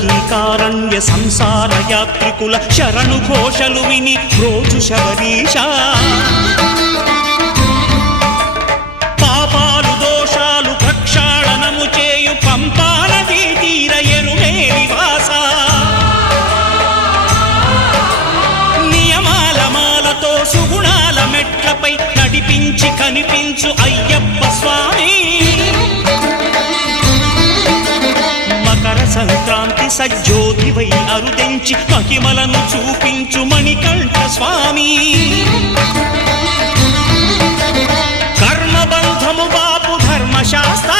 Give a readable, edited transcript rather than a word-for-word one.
లౌకీకారణ్య సంసార యాత్రికుల శరణు ఘోషలు విని రోజు శబరీశ పాపాలు దోషాలు ప్రక్షాళనము చేయు పంపా నదీ తీర ఎరుమే నివాస నియమాల మాలతో సుగుణాల మెట్లపై నడిపించి కనిపించు అయ్యప్ప స్వామి మకర సంక్రాంతి సజ్జోతివై అరుదెంచి మహిమలను చూపించు మణికంఠ స్వామి కర్మబంధము బాపు ధర్మశాస్త్ర